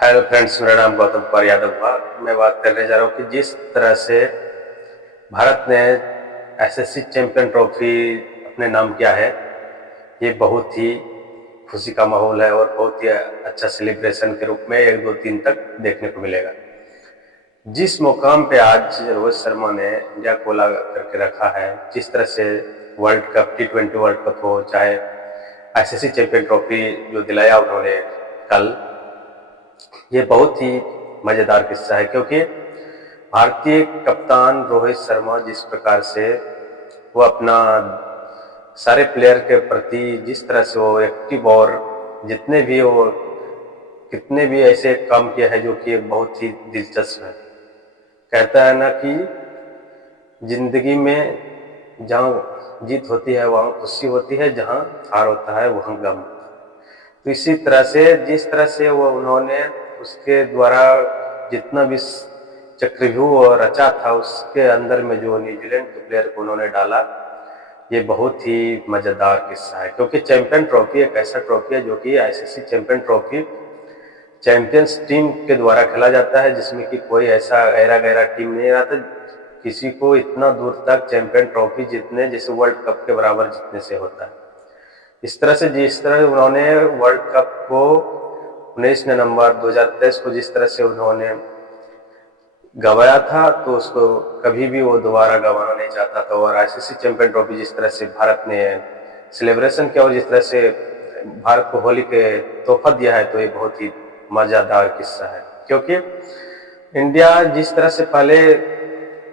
Hello friends, मेरा नाम गौतम कुमार यादव हुआ। मैं बात करने जा रहा हूँ कि जिस तरह से भारत ने एसएससी चैंपियन ट्रॉफी अपने नाम किया है, ये बहुत ही खुशी का माहौल है और बहुत ही अच्छा सेलिब्रेशन के रूप में 1 2 3 तक देखने को मिलेगा। जिस मुकाम पे आज रोहित शर्मा ने इंडिया को ला करके रखा है, जिस तरह से world cup T20 world cup हो, चाहे आईसीसी चैंपियन ट्रॉफी जो दिलाया उन्होंने कल, ये बहुत ही मजेदार किस्सा है। क्योंकि भारतीय कप्तान रोहित शर्मा जिस प्रकार से वो अपना सारे प्लेयर के प्रति जिस तरह से वो एक्टिव और जितने भी वो कितने भी ऐसे काम किए हैं जो कि बहुत ही दिलचस्प है। कहता है ना कि जिंदगी में जहाँ जीत होती है वहाँ खुशी होती है, जहाँ हार होता है वहाँ गम। तो इसी तरह से जिस तरह से वो उन्होंने उसके द्वारा जितना भी चक्रव्यूह रचा था, उसके अंदर में जो न्यूजीलैंड के प्लेयर को उन्होंने डाला, ये बहुत ही मजेदार किस्सा है। क्योंकि चैंपियन ट्रॉफी एक ऐसा ट्रॉफी है जो कि ICC champion trophy champions team के द्वारा खेला जाता है, जिसमें कि कोई ऐसा गहरा गहरा टीम नहीं रहता किसी को इतना दूर तक चैंपियन ट्रॉफी जीतने जैसे वर्ल्ड कप के बराबर जीतने से होता है। इस तरह से जिस तरह उन्होंने वर्ल्ड कप को 19 नवंबर 2023 को जिस तरह से उन्होंने गंवाया था, तो उसको कभी भी वो दोबारा गंवाना नहीं चाहता था। और आईसीसी चैंपियन ट्रॉफी जिस तरह से भारत ने सेलिब्रेशन किया और जिस तरह से भारत को होली के तोहफा दिया है, तो ये बहुत ही मजेदार किस्सा है। क्योंकि इंडिया जिस तरह से पहले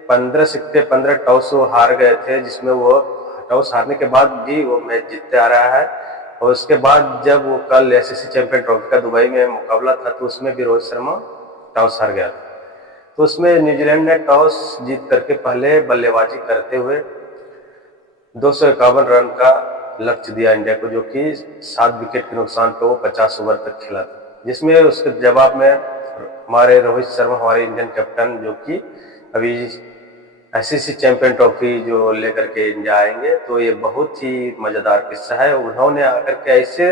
15 सिक्के 15 टॉस वो हार गए थे, जिसमें वो टॉस हारने के बाद भी वो मैच जीतते आ रहा है। और उसके बाद जब वो कल आईसीसी चैंपियन ट्रॉफी का दुबई में मुकाबला था, तो उसमें भी रोहित शर्मा टॉस हार गया था। तो उसमें न्यूजीलैंड ने टॉस जीत करके पहले बल्लेबाजी करते हुए 251 रन का लक्ष्य दिया इंडिया को, जो कि 7 विकेट के नुकसान पे वो 50 ओवर तक खेला था। जिसमें उसके जवाब में हमारे रोहित शर्मा, हमारे इंडियन कैप्टन, जो कि अभी आईसीसी चैंपियन ट्रॉफी जो लेकर के इंडिया आएंगे, तो ये बहुत ही मजेदार किस्सा है। उन्होंने आकर के ऐसे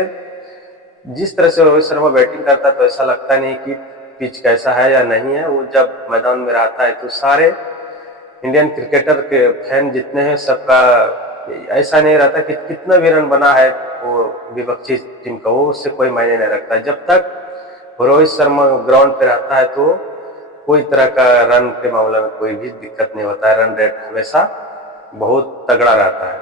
जिस तरह से रोहित शर्मा बैटिंग करता है, तो ऐसा लगता नहीं कि पिच कैसा है या नहीं है। वो जब मैदान में रहता है तो सारे इंडियन क्रिकेटर के फैन जितने हैं सबका ऐसा नहीं रहता कि कितना भी रन बना है वो विपक्षी टीम का, वो उससे कोई मायने नहीं रखता। जब तक रोहित शर्मा ग्राउंड पे रहता है तो कोई तरह का रन के मामले में कोई भी दिक्कत नहीं होता है। रन रेट हमेशा बहुत तगड़ा रहता है।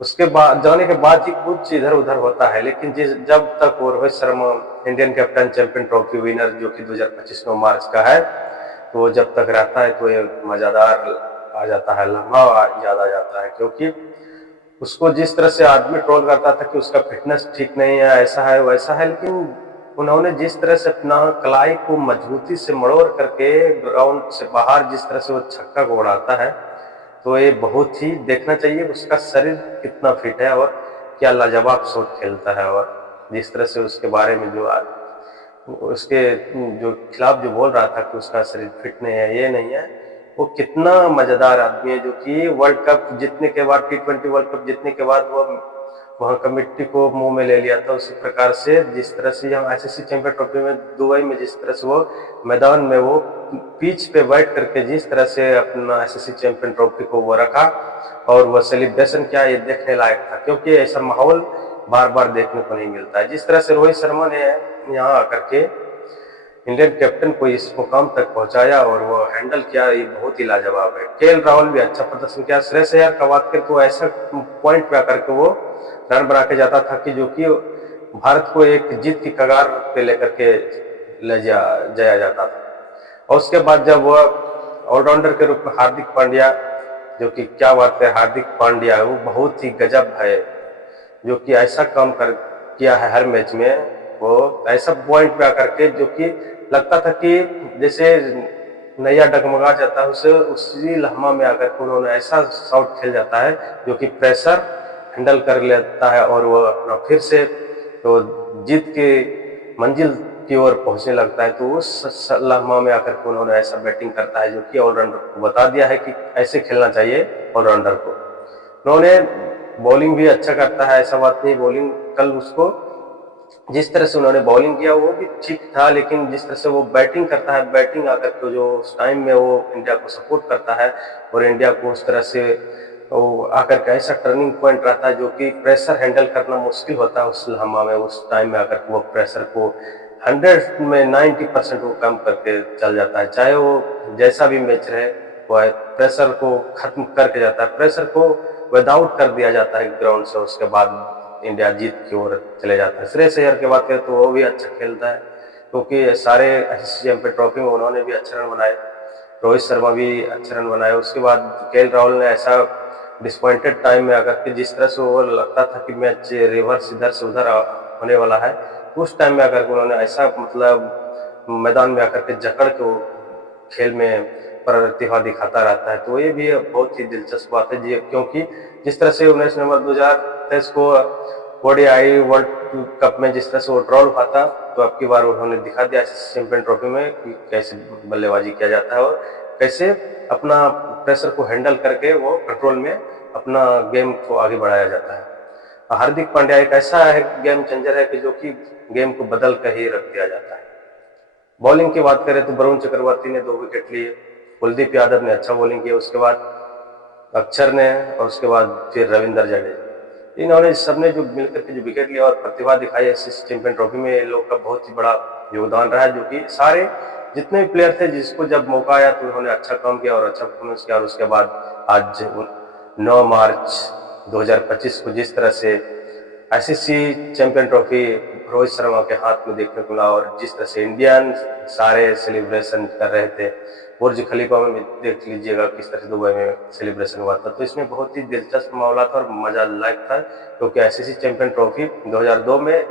उसके बाद जाने के बाद ही कुछ इधर उधर होता है, लेकिन जब तक वो Rohit Sharma Indian captain champion trophy winner जो कि 2025 में मार्च का है, तो वो जब तक रहता है तो ये मज़ेदार आ जाता है, लम्हा याद आ जाता है। क्योंकि उसको जिस तरह से आदमी ट्रोल करता था कि उसका फिटनेस ठीक नहीं है, ऐसा है वैसा है, लेकिन उन्होंने जिस तरह से अपना कलाई को मजबूती से मड़ोड़ करके ग्राउंड से बाहर जिस तरह से वो छक्का को उड़ाता है, तो ये बहुत ही देखना चाहिए उसका शरीर कितना फिट है और क्या लाजवाब शॉट खेलता है। और जिस तरह से उसके बारे में जो उसके जो खिलाफ जो बोल रहा था कि उसका शरीर फिट नहीं है, ये नहीं है, वो कितना मजेदार आदमी है, जो कि वर्ल्ड कप जीतने के बाद T20 वर्ल्ड कप जीतने के बाद वो वहाँ का मिट्टी को मुंह में ले लिया था। उसी प्रकार से जिस तरह से यहाँ आईसीसी चैंपियन ट्रॉफी में दुबई में जिस तरह से वो मैदान में वो पिच पे बैठ करके जिस तरह से अपना आईसीसी चैंपियन ट्रॉफी को वो रखा और वो सेलिब्रेशन किया, ये देखने लायक था। क्योंकि ऐसा माहौल बार बार देखने को नहीं मिलता है। जिस तरह से रोहित शर्मा ने यहाँ आकर के इंडियन कैप्टन को इस मुकाम तक पहुंचाया और वो हैंडल किया, ये बहुत ही लाजवाब है। केएल राहुल भी अच्छा प्रदर्शन किया। श्रेयस अय्यर कवादकर को ऐसा पॉइंट पे आकर के वो रन बना के जाता था कि जो कि भारत को एक जीत की कगार पे लेकर के ले जाया जाता था। और उसके बाद जब वो ऑलराउंडर के रूप में हार्दिक पांड्या, जो कि क्या बात है, हार्दिक पांड्या वो बहुत ही गजब है, जो कि ऐसा काम कर किया है हर मैच में। वो ऐसा पॉइंट पे आकर के जो कि लगता था कि जैसे नैया डगमगा जाता है, उसे उसी लम्हा में आकर के उन्होंने ऐसा शॉट खेल जाता है जो कि प्रेशर हैंडल कर लेता है और वो अपना फिर से तो जीत के मंजिल की ओर पहुंचने लगता है। तो उस लम्हा में आकर के उन्होंने ऐसा बैटिंग करता है जो कि ऑलराउंडर को बता दिया है कि ऐसे खेलना चाहिए ऑलराउंडर को। उन्होंने बॉलिंग भी अच्छा करता है, ऐसा बात नहीं, बॉलिंग कल उसको जिस तरह से उन्होंने बॉलिंग किया वो भी ठीक था, लेकिन जिस तरह से वो बैटिंग करता है, बैटिंग आकर के जो उस टाइम में वो इंडिया को सपोर्ट करता है और इंडिया को उस तरह से वो आकर के ऐसा टर्निंग पॉइंट रहता है जो कि प्रेशर हैंडल करना मुश्किल होता है उस लम्हा में, उस टाइम में आकर के वो प्रेशर को 100 में 90% वो कम करके चल जाता है। चाहे वो जैसा भी मैच रहे, वो प्रेशर को खत्म करके जाता है, प्रेशर को विदाउट कर दिया जाता है ग्राउंड से। उसके बाद इंडिया जीत की ओर चले जाता है। श्रेयस अय्यर की बात करें तो वो भी अच्छा खेलता है, क्योंकि सारे ICC चैंपियन ट्रॉफी में उन्होंने भी अच्छे रन बनाए, रोहित शर्मा भी अच्छे रन बनाए। उसके बाद KL राहुल ने ऐसा डिसपॉइंटेड टाइम में आकर के, जिस तरह से वो लगता था कि मैच रिवर्स इधर से उधर होने वाला है, उस टाइम में आकर के उन्होंने ऐसा मतलब मैदान में आकर के जकड़ के वो खेल में प्रतिभा दिखाता रहता है। तो ये भी बहुत ही दिलचस्प बात है जी, क्योंकि जिस तरह से 19 नवंबर 2023 को ODI वर्ल्ड कप में जिस तरह से वो ड्रॉ हुआ था, तो अब की बार उन्होंने दिखा दिया ICC चैंपियन ट्रॉफी में कि कैसे बल्लेबाजी किया जाता है और कैसे अपना प्रेशर को हैंडल करके वो कंट्रोल में अपना गेम को आगे बढ़ाया जाता है। हार्दिक पांड्या एक ऐसा है गेम चेंजर है कि जो कि गेम को बदल कर ही रख दिया जाता है। बॉलिंग की बात करें तो वरुण चक्रवर्ती ने 2 विकेट लिए, कुलदीप यादव ने अच्छा बॉलिंग किया, उसके बाद अक्षर ने, और उसके बाद फिर रविंद्र जडेजा, इन्होंने सबने जो मिलकर के जो विकेट लिया और प्रतिभा दिखाई ICC चैंपियन ट्रॉफी में, इन लोग का बहुत ही बड़ा योगदान रहा है। जो कि सारे जितने भी प्लेयर थे, जिसको जब मौका आया तो उन्होंने अच्छा काम किया और अच्छा परफॉर्मेंस किया। और उसके बाद आज 9 मार्च 2025 को जिस तरह से ICC champion trophy Rohit Sharma के हाथ में देखने को मिला और जिस तरह से इंडियन सारे सेलिब्रेशन कर रहे थे, बुर्ज खलीफा में भी देख लीजिएगा किस तरह से दुबई में सेलिब्रेशन हुआ था। तो इसमें बहुत ही दिलचस्प मामला था और मजा लायक था, क्योंकि ICC चैंपियन ट्रॉफी 2002 में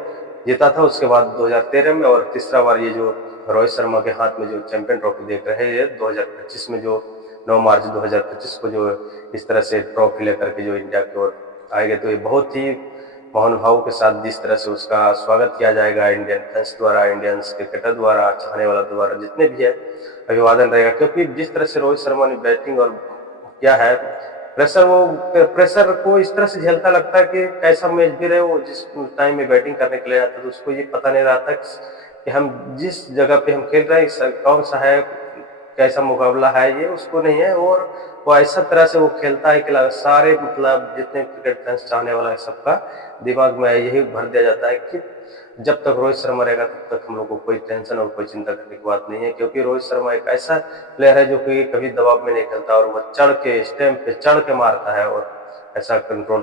जीता था, उसके बाद 2013 में, और तीसरा बार ये जो रोहित शर्मा के हाथ में जो चैंपियन ट्रॉफी देख रहे हैं, ये 2025 में जो 9 मार्च 2025 को जो इस तरह से ट्रॉफी लेकर के जो इंडिया की ओर आएंगे, तो ये बहुत ही महानुभाव के साथ जिस तरह से उसका स्वागत किया जाएगा इंडियन फैंस द्वारा, इंडियन क्रिकेटर द्वारा, चाहने वाला द्वारा, जितने भी है, अभिवादन रहेगा। क्योंकि जिस तरह से रोहित शर्मा ने बैटिंग और क्या है, प्रेशर को इस तरह से झेलता, लगता है कि कैसा मैच भी रहे, वो जिस टाइम में बैटिंग करने के लिए आता है तो उसको ये पता नहीं रहता कि हम जिस जगह पे हम खेल रहे हैं कौन सा है, कैसा मुकाबला है, ये उसको नहीं है। और वो ऐसा तरह से वो खेलता है कि सारे मतलब जितने क्रिकेट फैंस चाहने वाला है सबका दिमाग में यही भर दिया जाता है कि जब तक रोहित शर्मा रहेगा तब तक हम लोग को कोई टेंशन और कोई चिंता करने की बात नहीं है, क्योंकि रोहित शर्मा एक ऐसा प्लेयर है जो कि कभी दबाव में नहीं खेलता और वो चढ़ के स्टैम्प पे चढ़ के मारता है और ऐसा कंट्रोल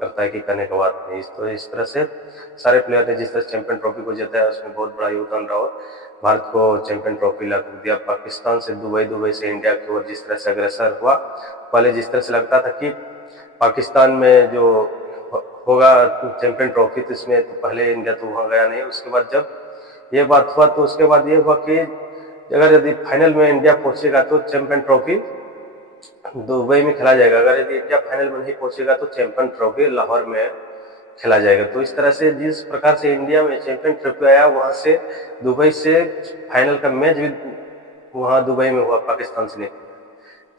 करता है कि करने की बात नहीं। तो इस तरह से सारे प्लेयर ने जिस तरह चैंपियन ट्रॉफी को जीता है उसमें बहुत बड़ा योगदान रहा और भारत को चैंपियन ट्रॉफी ला दिया। पाकिस्तान से दुबई, दुबई से इंडिया की ओर जिस तरह से अग्रसर हुआ, पहले जिस तरह से लगता था कि पाकिस्तान में जो होगा चैंपियन ट्रॉफी, तो इसमें तो पहले इंडिया तो वहाँ गया नहीं। उसके बाद जब ये बात हुआ तो उसके बाद ये हुआ कि अगर यदि फाइनल में इंडिया पहुंचेगा तो चैंपियन ट्रॉफी दुबई में खेला जाएगा, अगर यदि इंडिया फाइनल में नहीं पहुंचेगा तो चैंपियन ट्रॉफी लाहौर में खेला जाएगा। तो इस तरह से जिस प्रकार से इंडिया में चैंपियन ट्रॉफी आया, वहां से दुबई से फाइनल का मैच भी वहां दुबई में हुआ, पाकिस्तान से नहीं।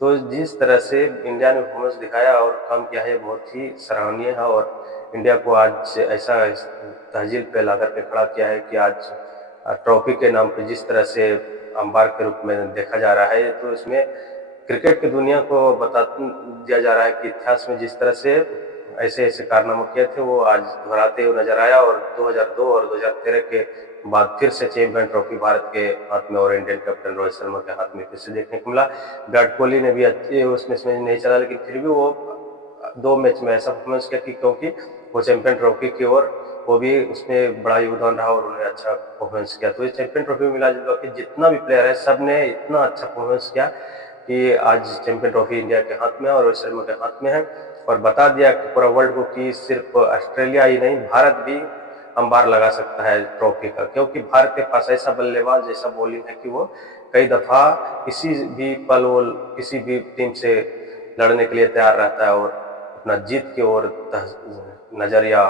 तो जिस तरह से इंडिया ने परफॉर्मेंस दिखाया और काम किया है, बहुत ही सराहनीय है और इंडिया को आज ऐसा तहजील पे ला करके खड़ा किया है कि आज ट्रॉफी के नाम पे जिस तरह से अंबार के रूप में देखा जा रहा है, तो इसमें क्रिकेट की दुनिया को बता दिया जा रहा है कि इतिहास में जिस तरह से ऐसे ऐसे कारनामे किए थे वो आज दोहराते हुए नजर आया। और 2002 और 2013 के बाद फिर से चैंपियन ट्रॉफी भारत के हाथ में और इंडियन कैप्टन रोहित शर्मा के हाथ में फिर से देखने को मिला। विराट कोहली ने भी अच्छे उसमें नहीं चला, लेकिन फिर भी वो 2 मैच में ऐसा परफॉर्मेंस किया कि क्योंकि वो चैंपियन ट्रॉफी की ओर वो भी उसमें बड़ा योगदान रहा और उन्होंने अच्छा परफॉर्मेंस किया। तो इस चैंपियन ट्रॉफी में मिला जुला के जितना भी प्लेयर है सब ने इतना अच्छा परफॉर्मेंस किया कि आज चैंपियन ट्रॉफी इंडिया के हाथ में है और रोहित शर्मा के हाथ में है। और बता दिया कि पूरा वर्ल्ड को कि सिर्फ ऑस्ट्रेलिया ही नहीं, भारत भी अंबार लगा सकता है ट्रॉफी का, क्योंकि भारत के पास ऐसा बल्लेबाज, ऐसा बॉलिंग है कि वो कई दफा किसी भी पल वो किसी भी टीम से लड़ने के लिए तैयार रहता है और अपना जीत की ओर नजरिया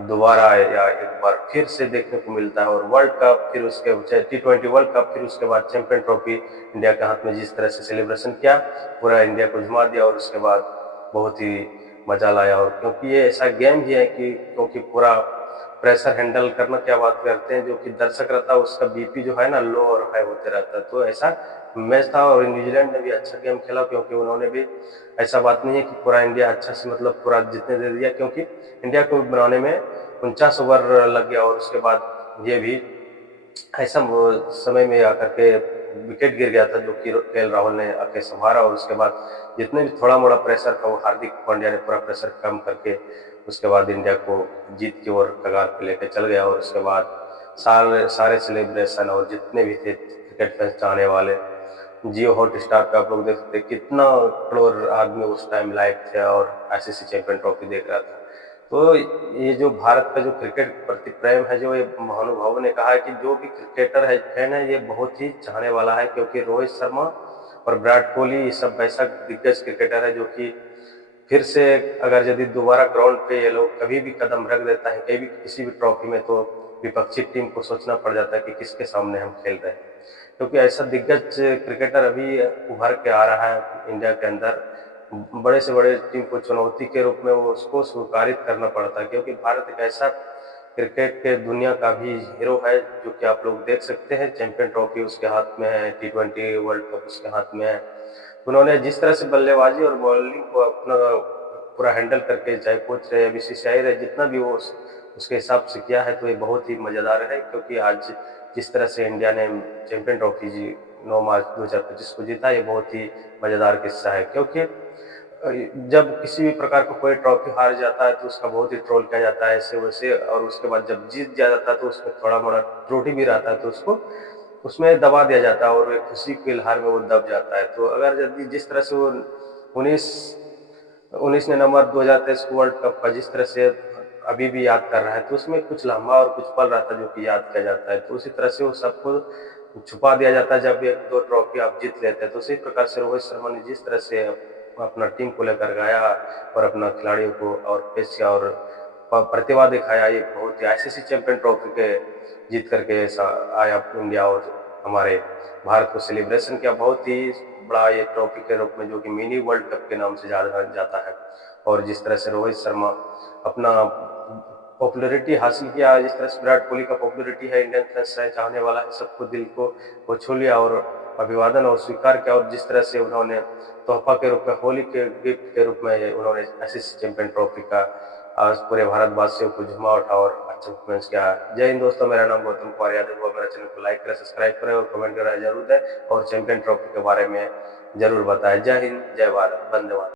दोबारा या एक बार फिर से देखने को मिलता है। और वर्ल्ड कप, फिर उसके T20 वर्ल्ड कप, फिर उसके बाद चैंपियन ट्रॉफी इंडिया के हाथ में जिस तरह से सेलिब्रेशन किया, पूरा इंडिया को झुमा दिया और उसके बाद बहुत ही मजा लाया। और क्योंकि ये ऐसा गेम भी है कि क्योंकि पूरा प्रेशर हैंडल करना क्या बात करते हैं, जो कि दर्शक रहता है उसका बीपी जो है ना लो और हाई होते रहता है। तो ऐसा मैच था और न्यूजीलैंड ने भी अच्छा गेम खेला, क्योंकि उन्होंने भी, ऐसा बात नहीं है कि पूरा इंडिया अच्छा से मतलब पूरा जीतने दे दिया, क्योंकि इंडिया को बनाने में 49 ओवर लग गया और उसके बाद ये भी ऐसा समय में आकर के विकेट गिर गया था, जो कि केएल राहुल ने आके संभाला और उसके बाद जितने भी थोड़ा मोड़ा प्रेशर था वो हार्दिक पांड्या ने पूरा प्रेशर कम करके उसके बाद इंडिया को जीत की ओर कगार पे लेकर चल गया। और उसके बाद सारे सारे सेलिब्रेशन और जितने भी थे क्रिकेट फैंस चाहने वाले, जियो हॉट स्टार पे आप लोग देख सकते कितना करोड़ आदमी उस टाइम लाइव थे और आईसीसी चैंपियन ट्रॉफी देख रहा था। तो ये जो भारत का जो क्रिकेट के प्रति प्रेम है, जो ये महानुभावों ने कहा है कि जो भी क्रिकेटर है फैन है ये बहुत ही चाहने वाला है, क्योंकि रोहित शर्मा और विराट कोहली ये सब ऐसा दिग्गज क्रिकेटर है जो कि फिर से अगर यदि दोबारा ग्राउंड पे ये लोग कभी भी कदम रख देता है कहीं भी किसी भी ट्रॉफी में, तो विपक्षी टीम को सोचना पड़ जाता है कि किसके सामने हम खेल रहे हैं, क्योंकि ऐसा दिग्गज क्रिकेटर अभी उभर के आ रहा है इंडिया के अंदर। बड़े से बड़े टीम को चुनौती के रूप में वो उसको स्वीकारित करना पड़ता है, क्योंकि भारत एक ऐसा क्रिकेट के दुनिया का भी हीरो है, जो कि आप लोग देख सकते हैं चैंपियन ट्रॉफी उसके हाथ में है, T20 वर्ल्ड कप उसके हाथ में है। उन्होंने जिस तरह से बल्लेबाजी और बॉलिंग को अपना पूरा हैंडल करके, चाहे कोच रहे बीसीसीआई रहे, जितना भी वो उसके हिसाब से किया है, तो ये बहुत ही मज़ेदार है। क्योंकि आज जिस तरह से इंडिया ने चैंपियन ट्रॉफी जी 9 मार्च 2025 को जीता, ये बहुत ही मज़ेदार किस्सा है। क्योंकि जब किसी भी प्रकार का कोई ट्रॉफी हार जाता है तो उसका बहुत ही ट्रोल किया जाता है ऐसे वैसे, और उसके बाद जब जीत जाता है तो उसमें थोड़ा मोड़ा त्रुटि भी रहता है तो उसको उसमें दबा दिया जाता है और एक खुशी की लहर में वो दब जाता है। तो अगर यदि जिस तरह से वो 19 19 नवंबर 2023 को वर्ल्ड कप का जिस तरह से अभी भी याद कर रहा है, तो उसमें कुछ लम्हा और कुछ पल रहता है जो कि याद किया जाता है। तो उसी तरह से वो सबको छुपा दिया जाता है जब एक दो ट्रॉफी आप जीत लेते हैं। तो उसी प्रकार से रोहित शर्मा ने जिस तरह से अपना टीम को लेकर गया और अपना खिलाड़ियों को और पेश किया और प्रतिभा दिखाया, ये बहुत ही आईसीसी चैंपियन ट्रॉफी के जीत करके ऐसा आया इंडिया और हमारे भारत को सेलिब्रेशन किया बहुत ही बड़ा ये ट्रॉफी के रूप में, जो कि मिनी वर्ल्ड कप के नाम से जाना जाता है। और जिस तरह से रोहित शर्मा अपना पॉपुलैरिटी हासिल किया, जिस तरह से विराट कोहली का पॉपुलैरिटी है, इंडियन फैंस है, चाहने वाला है, सबको दिल को वो छू लिया और अभिवादन और स्वीकार किया। और जिस तरह से उन्होंने तोहफा के रूप में, होली के गिफ्ट के रूप में उन्होंने आईसीसी चैंपियन ट्रॉफी का आज पूरे भारतवासियों को झुमा उठा और अच्छा परफॉर्मेंस किया। जय हिंद दोस्तों, मेरा नाम गौतम कुमार यादव हुआ। मेरा चैनल को लाइक करें, सब्सक्राइब करें और कमेंट करें जरूर दें और चैंपियन ट्रॉफी के बारे में जरूर बताएं। जय हिंद, जय भारत, वंदे मातरम।